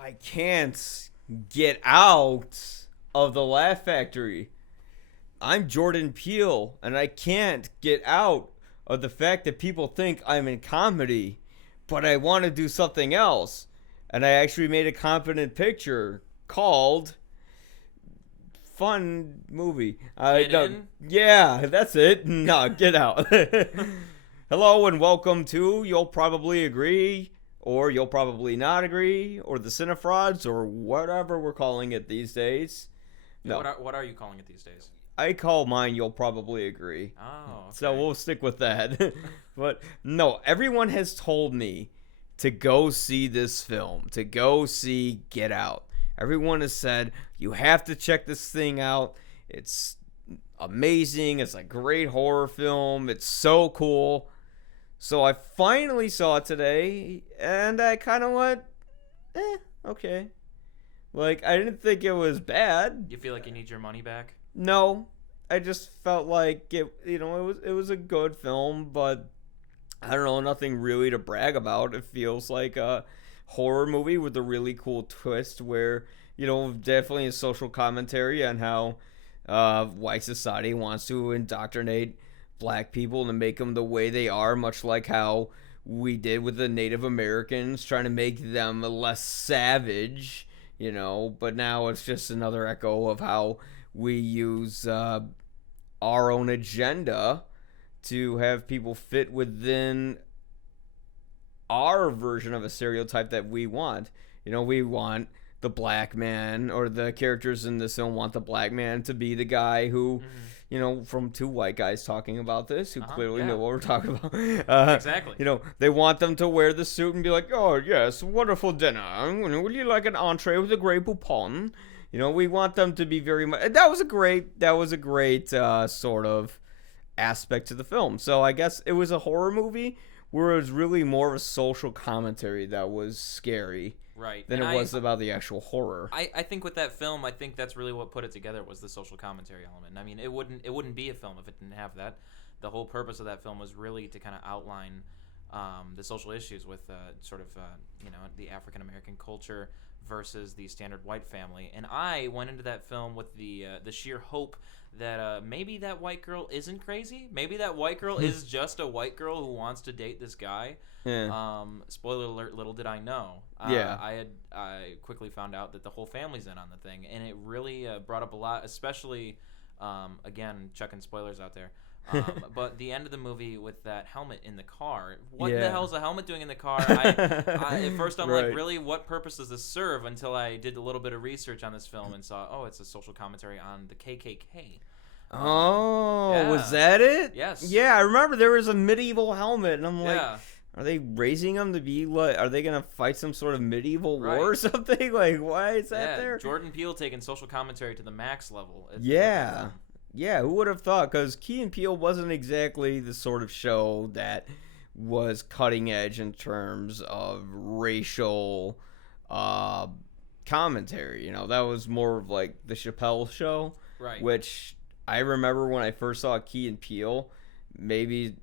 I can't get out of the Laugh Factory. I'm Jordan Peele, and I can't get out of the fact that people think I'm in comedy, but I want to do something else. And I actually made a competent picture called Fun Movie. Get No, in? yeah, that's it. No, get out. Hello and welcome to You'll Probably Agree, or You'll Probably Not Agree, or the Cinefrods, or whatever we're calling it these days. Yeah, No, what are you calling it these days? I call mine You'll Probably Agree. Oh, So okay. we'll stick with that. But no, everyone has told me to go see this film, to go see Get Out. Everyone has said, you have to check this thing out. It's amazing. It's a great horror film. It's so cool. So I finally saw it today, and I kind of went, okay. Like, I didn't think it was bad. You feel like you need your money back? No, I just felt like it was a good film, but I don't know, nothing really to brag about. It feels like a horror movie with a really cool twist where, definitely a social commentary on how white society wants to indoctrinate black people to make them the way they are, much like how we did with the Native Americans, trying to make them less savage, but now it's just another echo of how we use our own agenda to have people fit within our version of a stereotype that we want. We want the black man, or the characters in this film want the black man to be the guy who, from two white guys talking about this, who clearly know Yeah. what we're talking about. Exactly. They want them to wear the suit and be like, oh, yes, wonderful dinner. Would you like an entree with a Grey Poupon? We want them to be very much. That was a great sort of aspect to the film. So I guess it was a horror movie where it was really more of a social commentary that was scary Right. than And it was about the actual horror. I think with that film, I think that's really what put it together was the social commentary element. I mean, it wouldn't be a film if it didn't have that. The whole purpose of that film was really to kind of outline the social issues with the African American culture versus the standard white family. And I went into that film with the sheer hope that maybe that white girl isn't crazy. Maybe that white girl is just a white girl who wants to date this guy. Yeah. Spoiler alert! Little did I know. Yeah. I quickly found out that the whole family's in on the thing, and it really brought up a lot, especially again checking spoilers out there. But the end of the movie with that helmet in the car. What the Yeah. hell is a helmet doing in the car? At first I'm Right. like, really, what purpose does this serve? Until I did a little bit of research on this film and saw, oh, it's a social commentary on the KKK. Oh, was yeah. that it? Yes. Yeah, I remember there was a medieval helmet, and I'm like, Yeah. are they raising them to be like? Are they gonna fight some sort of medieval Right. war or something? Like, why is that Yeah, there? Jordan Peele taking social commentary to the max level. Yeah. Yeah, who would have thought? Because Key and Peele wasn't exactly the sort of show that was cutting edge in terms of racial commentary. That was more of like the Chappelle show, Right. which I remember when I first saw Key and Peele. Maybe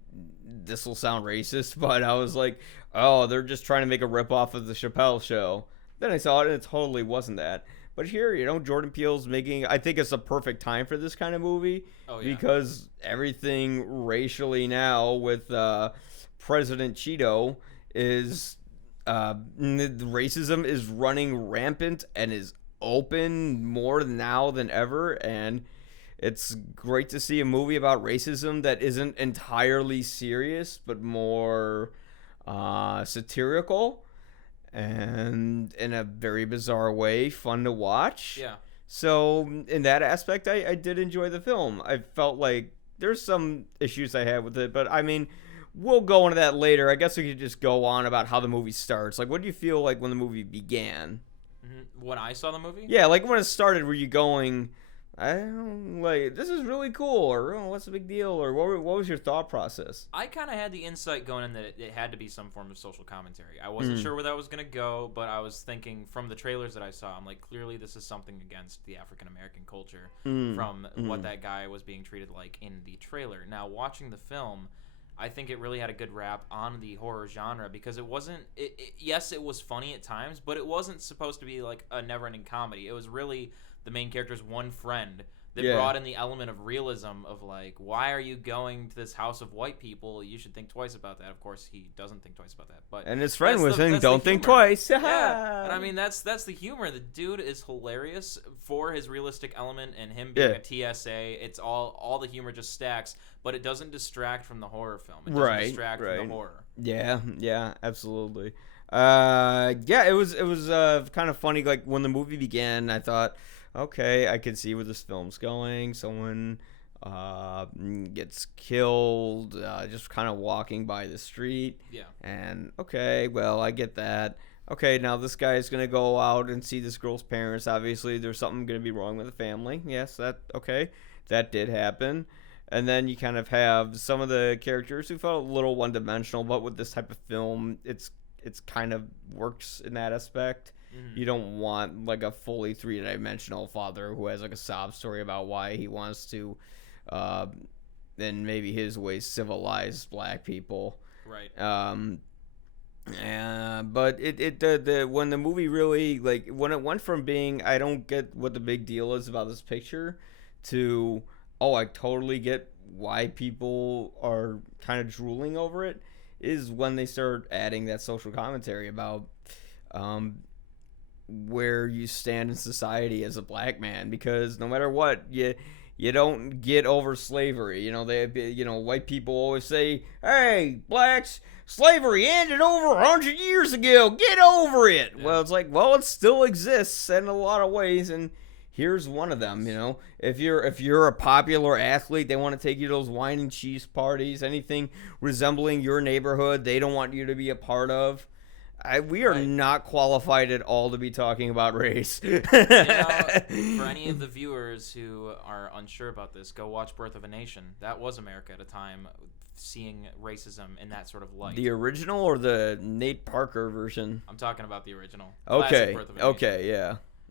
this will sound racist, but I was like, oh, they're just trying to make a ripoff of the Chappelle show. Then I saw it, and it totally wasn't that. But here, Jordan Peele's making. I think it's a perfect time for this kind of movie Oh yeah. because everything racially now with President Cheeto is racism is running rampant and is open more now than ever, and it's great to see a movie about racism that isn't entirely serious but more satirical and in a very bizarre way fun to watch. Yeah. So in that aspect, I did enjoy the film. I felt like there's some issues I had with it, but I mean, we'll go into that later. I guess we could just go on about how the movie starts. Like, what do you feel like when the movie began? When I saw the movie. Yeah, like when it started, were you going, I don't like this is really cool, or oh, what's the big deal, or what was your thought process? I kind of had the insight going in that it had to be some form of social commentary. I wasn't sure where that was going to go, but I was thinking from the trailers that I saw, I'm like, clearly this is something against the African American culture from what that guy was being treated like in the trailer. Now, watching the film, I think it really had a good rap on the horror genre because it wasn't. Yes, it was funny at times, but it wasn't supposed to be like a never-ending comedy. It was really the main character's one friend that brought in the element of realism of like, why are you going to this house of white people? You should think twice about that. Of course, he doesn't think twice about that. But and his friend was saying, "Don't think twice." Yeah, and I mean that's the humor. The dude is hilarious for his realistic element and him being a TSA. It's all the humor just stacks, but it doesn't distract from the horror film. It doesn't distract from the horror. Yeah, absolutely. It was kind of funny. Like when the movie began, I thought, okay, I can see where this film's going. Someone gets killed just kind of walking by the street. Yeah. And okay, well, I get that. Okay, now this guy's gonna go out and see this girl's parents. Obviously, there's something gonna be wrong with the family. Yes, that did happen. And then you kind of have some of the characters who felt a little one-dimensional, but with this type of film, it's kind of works in that aspect. Mm-hmm. You don't want like a fully three-dimensional father who has like a sob story about why he wants to, in maybe his way, civilize black people. Right. But the when the movie really, like, when it went from being, I don't get what the big deal is about this picture, to, oh, I totally get why people are kind of drooling over it, is when they start adding that social commentary about where you stand in society as a black man, because no matter what, you don't get over slavery. White people always say, "Hey, blacks, slavery ended over 100 years ago. Get over it." Yeah. Well, it's like, well, it still exists in a lot of ways, and here's one of them. If you're a popular athlete, they want to take you to those wine and cheese parties. Anything resembling your neighborhood, they don't want you to be a part of. We are not qualified at all to be talking about race. For any of the viewers who are unsure about this, go watch Birth of a Nation. That was America at a time, seeing racism in that sort of light. The original or the Nate Parker version? I'm talking about the original. Okay.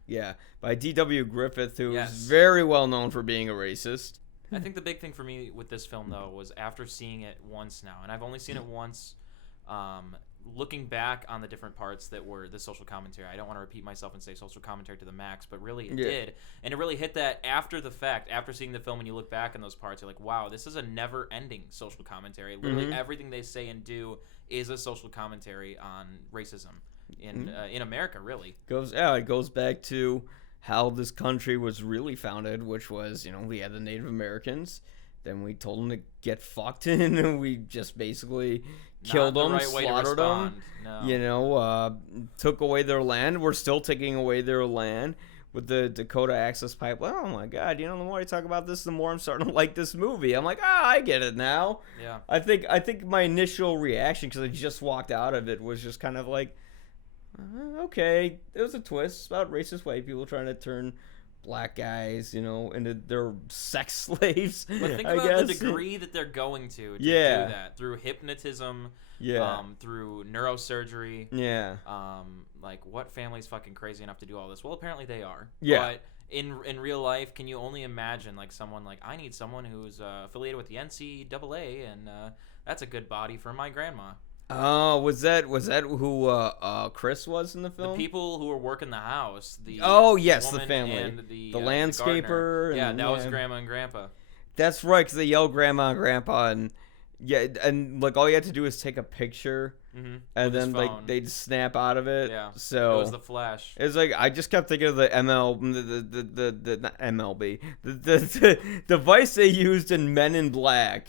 Yeah. By D.W. Griffith, who is very well known for being a racist. I think the big thing for me with this film, though, was after seeing it once now, and I've only seen it once, looking back on the different parts that were the social commentary. I don't want to repeat myself and say social commentary to the max, but really it did. And it really hit that after the fact, after seeing the film, and you look back on those parts, you're like, wow, this is a never-ending social commentary. Literally everything they say and do is a social commentary on racism in America, really. It goes back to how this country was really founded, which was, we had the Native Americans. Then we told them to get fucked, and we just basically killed them, slaughtered them. No. Took away their land. We're still taking away their land with the Dakota Access Pipeline. Oh my God! The more I talk about this, the more I'm starting to like this movie. I'm like, I get it now. Yeah. I think my initial reaction, because I just walked out of it, was just kind of like, okay, it was a twist about racist white people trying to turn black guys, into their sex slaves. But think about the degree that they're going to do that through hypnotism, through neurosurgery. Yeah. Like, what family's fucking crazy enough to do all this? Well, apparently they are. Yeah. But in real life, can you only imagine like someone like, I need someone who's affiliated with the NCAA, and that's a good body for my grandma. Oh, was that who Chris was in the film? The people who were working the house. The family, and the landscaper. That was Grandma and Grandpa. That's right, because they yelled Grandma and Grandpa, and like all you had to do is take a picture, and then like they'd snap out of it. Yeah, so it was the Flash. It's like I just kept thinking of the not MLB, the device they used in Men in Black.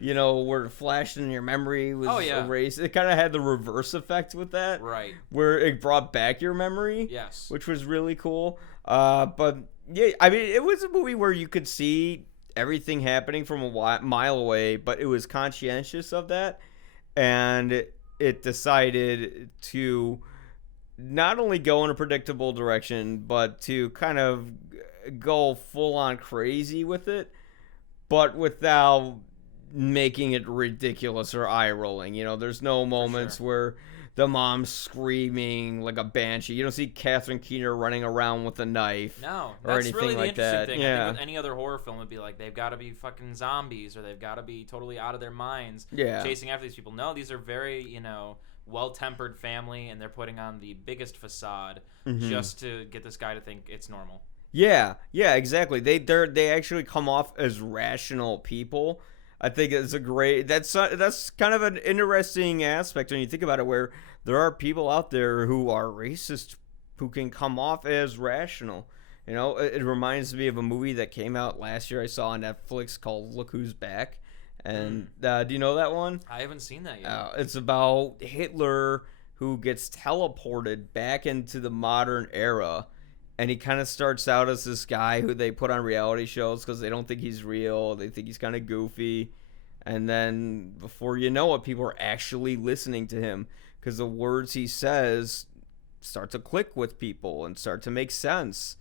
Where it flashed in your memory was erased. It kind of had the reverse effect with that, right? Where it brought back your memory. Yes, which was really cool. But yeah, I mean, it was a movie where you could see everything happening from a mile away, but it was conscientious of that, and it decided to not only go in a predictable direction, but to kind of go full on crazy with it, but without making it ridiculous or eye rolling. There's no moments where the mom screaming like a banshee. You don't see Catherine Keener running around with a knife. No, or that's anything really the like interesting that. thing. Yeah. I think with any other horror film, it'd be like they've got to be fucking zombies or they've got to be totally out of their minds Yeah. chasing after these people. No, these are very, you know, well-tempered family, and they're putting on the biggest facade just to get this guy to think it's normal. Yeah, exactly. They actually come off as rational people. I think it's a great. That's kind of an interesting aspect when you think about it, where there are people out there who are racist who can come off as rational. You know, it reminds me of a movie that came out last year I saw on Netflix called Look Who's Back. And do you know that one? I haven't seen that yet. It's about Hitler who gets teleported back into the modern era. And he kind of starts out as this guy who they put on reality shows because they don't think he's real. They think he's kind of goofy. And then before you know it, people are actually listening to him because the words he says start to click with people and start to make sense.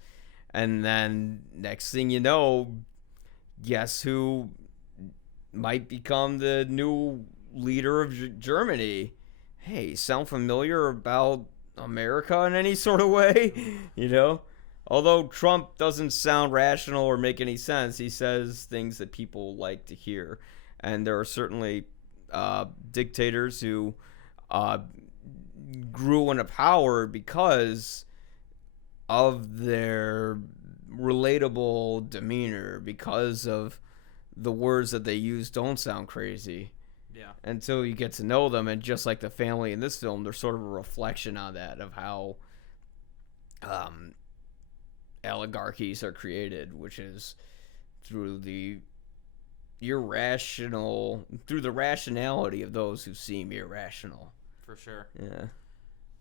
And then next thing you know, guess who might become the new leader of Germany? Hey, sound familiar about America in any sort of way? You know? Although Trump doesn't sound rational or make any sense, he says things that people like to hear. And there are certainly dictators who grew into power because of their relatable demeanor, because of the words that they use don't sound crazy. Yeah. Until you get to know them, and just like the family in this film, they're sort of a reflection on that, of how oligarchies are created, which is through the rationality of those who seem irrational. For sure. Yeah.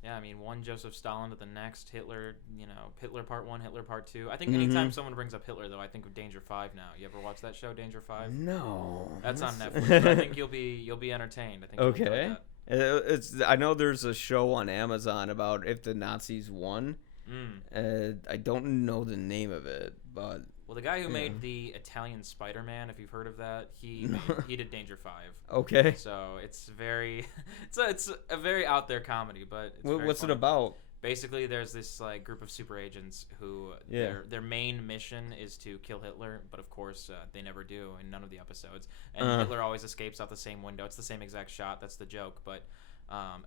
Yeah, I mean, one Joseph Stalin to the next, Hitler, you know, Hitler Part 1, Hitler Part 2. I think anytime someone brings up Hitler, though, I think of Danger 5 now. You ever watch that show, Danger 5? No. That's on Netflix. But I think you'll be entertained. I think you'll enjoy that. I know there's a show on Amazon about if the Nazis won. I don't know the name of it, but well, the guy who made the Italian Spider-Man, if you've heard of that, he did Danger 5. Okay. So it's very it's a very out there comedy, but it's what's funny. it about? Basically, there's this like group of super agents who their main mission is to kill Hitler, but of course they never do in none of the episodes. And Hitler always escapes out the same window. It's the same exact shot. That's the joke, but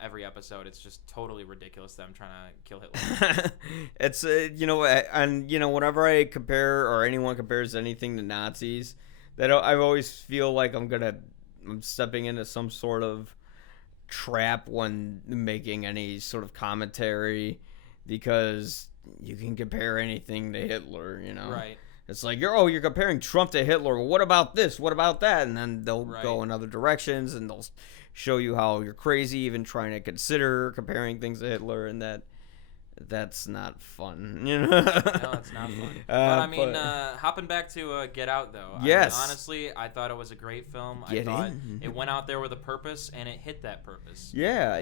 every episode it's just totally ridiculous them trying to kill Hitler. It's and whenever I compare, or anyone compares anything to Nazis, that I always feel like I'm stepping into some sort of trap when making any sort of commentary, because you can compare anything to Hitler, you know. Right. It's like you're comparing Trump to Hitler. Well, what about this? What about that? And then they'll go in other directions, and they'll show you how you're crazy even trying to consider comparing things to Hitler, and that's not fun, you know. No, it's not fun. But I mean, hopping back to Get Out, though. Yes. I mean, honestly, I thought it was a great film. I thought it went out there with a purpose, and it hit that purpose. Yeah.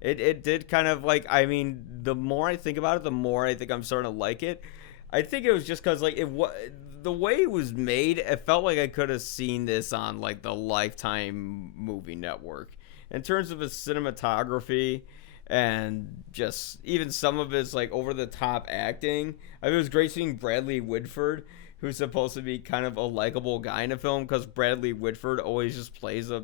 It did kind of like, I mean, the more I think about it, the more I think I'm starting to like it. I think it was just because, like, the way it was made, it felt like I could have seen this on, like, the Lifetime movie network. In terms of its cinematography and just even some of his, like, over-the-top acting. I mean, it was great seeing Bradley Whitford, who's supposed to be kind of a likable guy in a film, because Bradley Whitford always just plays a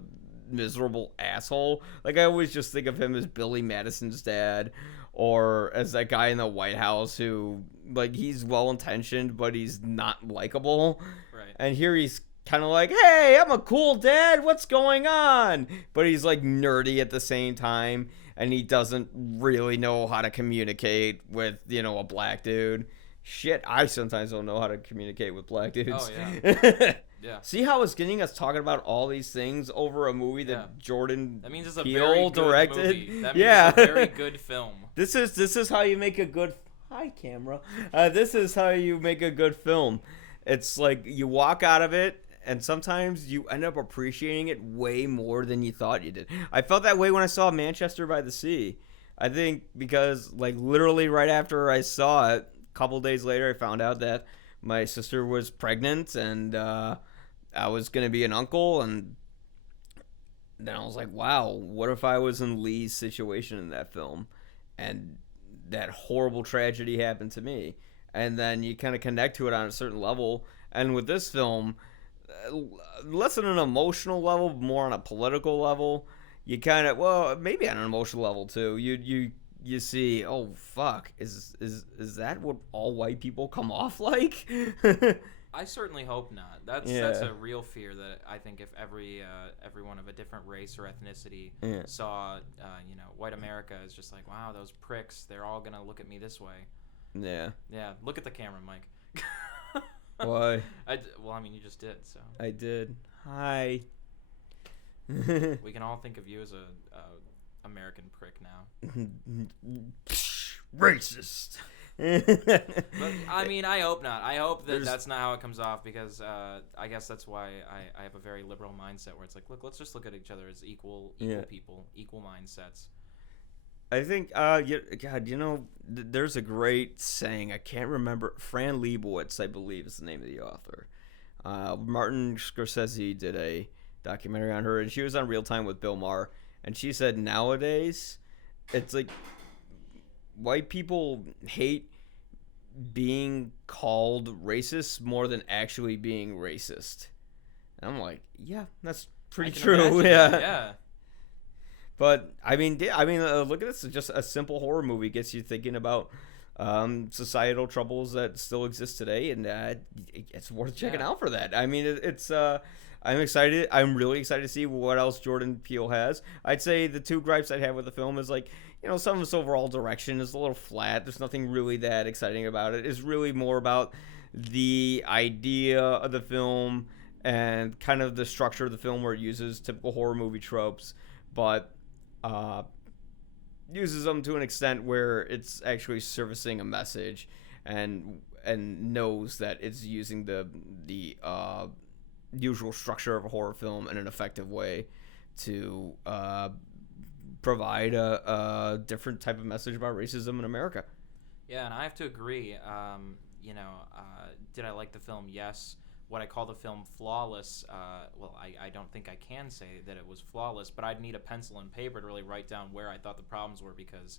miserable asshole. Like, I always just think of him as Billy Madison's dad, or as that guy in the White House who, like, he's well-intentioned, but he's not likable. Right. And here he's kind of like, hey, I'm a cool dad, what's going on? But he's, like, nerdy at the same time, and he doesn't really know how to communicate with, a black dude. Shit, I sometimes don't know how to communicate with black dudes. Oh, yeah. Yeah. See how it's getting us talking about all these things over a movie that Jordan that means it's a Peele very good directed? movie. That means it's a very good film. This is how you make a good... Hi, camera. This is how you make a good film. It's like you walk out of it, and sometimes you end up appreciating it way more than you thought you did. I felt that way when I saw Manchester by the Sea. I think because, like, literally right after I saw it, a couple days later, I found out that my sister was pregnant, and I was going to be an uncle, and then I was like, wow, what if I was in Lee's situation in that film, and that horrible tragedy happened to me? And then you kind of connect to it on a certain level. And with this film, less on an emotional level, more on a political level. You kind of, well, maybe on an emotional level too. You see, oh fuck, is that what all white people come off like? I certainly hope not. That's a real fear that I think if everyone of a different race or ethnicity saw, white America is just like, wow, those pricks, they're all gonna look at me this way. Yeah. Yeah. Look at the camera, Mike. Why? Well, I mean, you just did. So I did. Hi. We can all think of you as a American prick now. Racist. But, I mean, I hope not. I hope that that's not how it comes off, because I guess that's why I have a very liberal mindset where it's like, look, let's just look at each other as equal people, equal mindsets. I think, God, there's a great saying. I can't remember. Fran Lebowitz, I believe, is the name of the author. Martin Scorsese did a documentary on her, and she was on Real Time with Bill Maher, and she said nowadays, it's like white people hate being called racist more than actually being racist. And I'm like, yeah, that's pretty true. Yeah. But I mean, look at this. Just a simple horror movie gets you thinking about societal troubles that still exist today, and it's worth checking out for that. I mean, it's. I'm excited. I'm really excited to see what else Jordan Peele has. I'd say the two gripes I'd have with the film is like, some of its overall direction is a little flat. There's nothing really that exciting about it. It's really more about the idea of the film and kind of the structure of the film, where it uses typical horror movie tropes, but uses them to an extent where it's actually servicing a message, and knows that it's using the usual structure of a horror film in an effective way to provide a different type of message about racism in America. Yeah, and I have to agree. Did I like the film? Yes. What I call the film flawless, I don't think I can say that it was flawless, but I'd need a pencil and paper to really write down where I thought the problems were, because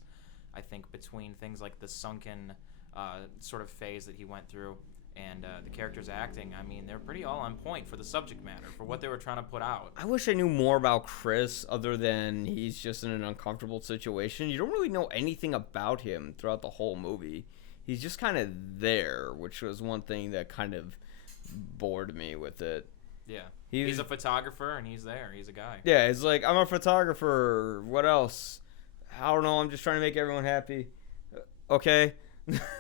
I think between things like the sunken sort of phase that he went through and the characters acting, I mean, they're pretty all on point for the subject matter, for what they were trying to put out. I wish I knew more about Chris, other than he's just in an uncomfortable situation. You don't really know anything about him throughout the whole movie. He's just kind of there, which was one thing that kind of bored me with it. Yeah. He's a photographer, and he's there. He's a guy. Yeah, it's like, I'm a photographer. What else? I don't know. I'm just trying to make everyone happy. Okay.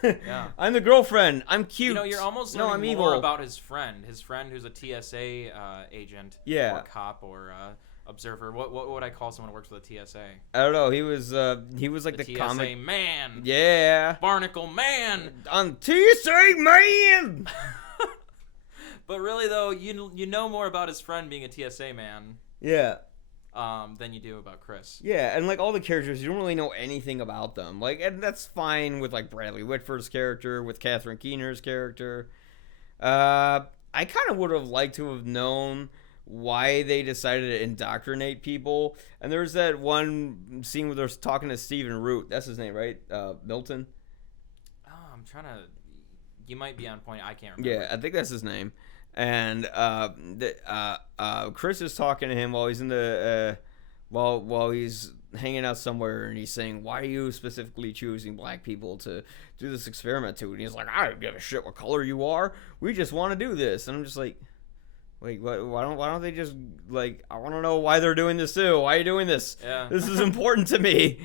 Yeah. I'm the girlfriend. I'm cute. You're almost learning more about his friend who's a TSA agent, or cop, or observer. What would I call someone who works for the TSA? I don't know. He was like the TSA comic man. Yeah. Barnacle man. I'm TSA man. But really, though, you know more about his friend being a TSA man. Yeah. Than you do about Chris. Yeah, and like all the characters, you don't really know anything about them. Like, and that's fine with like Bradley Whitford's character, with Catherine Keener's character. I kind of would have liked to have known why they decided to indoctrinate people. And there's that one scene where they're talking to Stephen Root. That's his name, right? Milton. Oh, I'm trying to. You might be on point. I can't remember. Yeah, I think that's his name. And Chris is talking to him while he's in the while he's hanging out somewhere, and he's saying, "Why are you specifically choosing black people to do this experiment to?" And he's like, "I don't give a shit what color you are. We just want to do this." And I'm just like, "Wait, why don't they just, like, I want to know why they're doing this too. Why are you doing this? Yeah. This is important to me."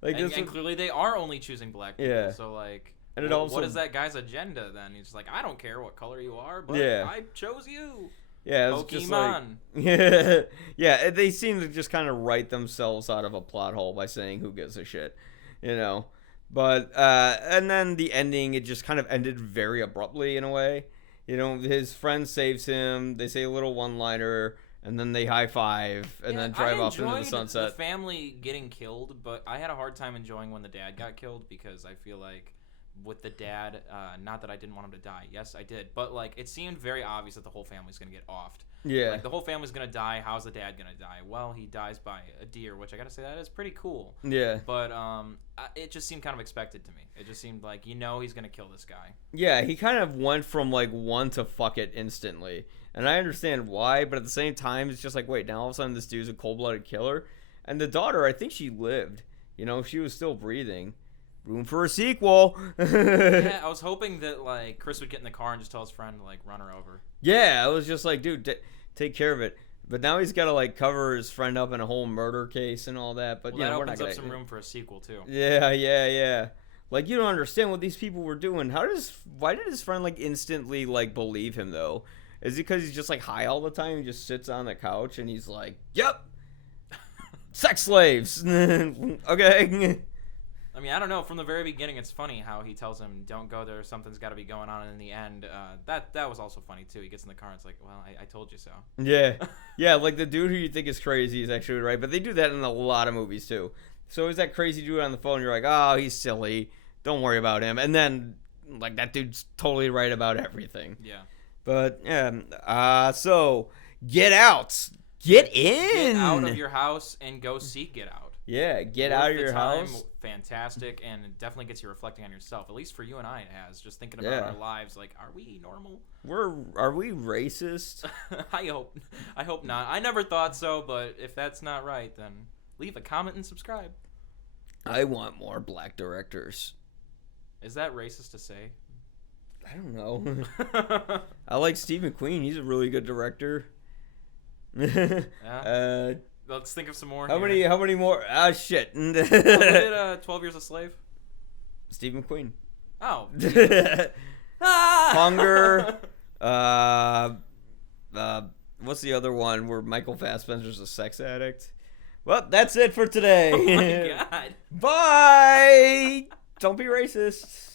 Like, and clearly they are only choosing black people. Yeah. So like. And it also, what is that guy's agenda then? He's like, I don't care what color you are, but I chose you. Yeah, it's Pokemon. just like, yeah. They seem to just kind of write themselves out of a plot hole by saying who gives a shit, But and then the ending, it just kind of ended very abruptly in a way. His friend saves him. They say a little one-liner, and then they high five, and then drive off into the sunset. The family getting killed, but I had a hard time enjoying when the dad got killed, because I feel like with the dad. Not that I didn't want him to die. Yes, I did. But like, it seemed very obvious that the whole family's gonna get offed. Yeah. Like the whole family's gonna die. How's the dad gonna die? Well, he dies by a deer, which I gotta say that is pretty cool. Yeah. But it just seemed kind of expected to me. It just seemed like he's gonna kill this guy. Yeah, he kind of went from like one to fuck it instantly, and I understand why. But at the same time, it's just like, wait, now all of a sudden this dude's a cold-blooded killer, and the daughter, I think she lived. You know, she was still breathing. Room for a sequel. Yeah, I was hoping that like Chris would get in the car and just tell his friend to like run her over. Yeah, I was just like, dude, take care of it. But now he's got to like cover his friend up in a whole murder case and all that. But well, yeah, that we're not opens gonna, up some room for a sequel too. Yeah. Like, you don't understand what these people were doing. Why did his friend like instantly like believe him though? Is it because he's just like high all the time? He just sits on the couch and he's like, "Yep, sex slaves." Okay. I mean, I don't know. From the very beginning, it's funny how he tells him, "Don't go there. Something's got to be going on." And in the end, that was also funny too. He gets in the car and it's like, "Well, I told you so." Yeah. Like the dude who you think is crazy is actually right, but they do that in a lot of movies too. So is that crazy dude on the phone? You're like, "Oh, he's silly. Don't worry about him." And then like that dude's totally right about everything. Yeah. But yeah. So Get Out. Get in. Get out of your house and go seek Get Out. Yeah, get Worth out of the your time, house. Fantastic, and it definitely gets you reflecting on yourself. At least for you and I, it has. Just thinking about our lives, like, are we normal? Are we racist? I hope not. I never thought so, but if that's not right, then leave a comment and subscribe. I want more black directors. Is that racist to say? I don't know. I like Steve McQueen. He's a really good director. Yeah. Let's think of some more. How many more? Ah, shit. Who did 12 Years a Slave? Steve McQueen. Oh. Hunger. What's the other one where Michael Fassbender's a sex addict? Well, that's it for today. Oh my god. Bye. Don't be racist.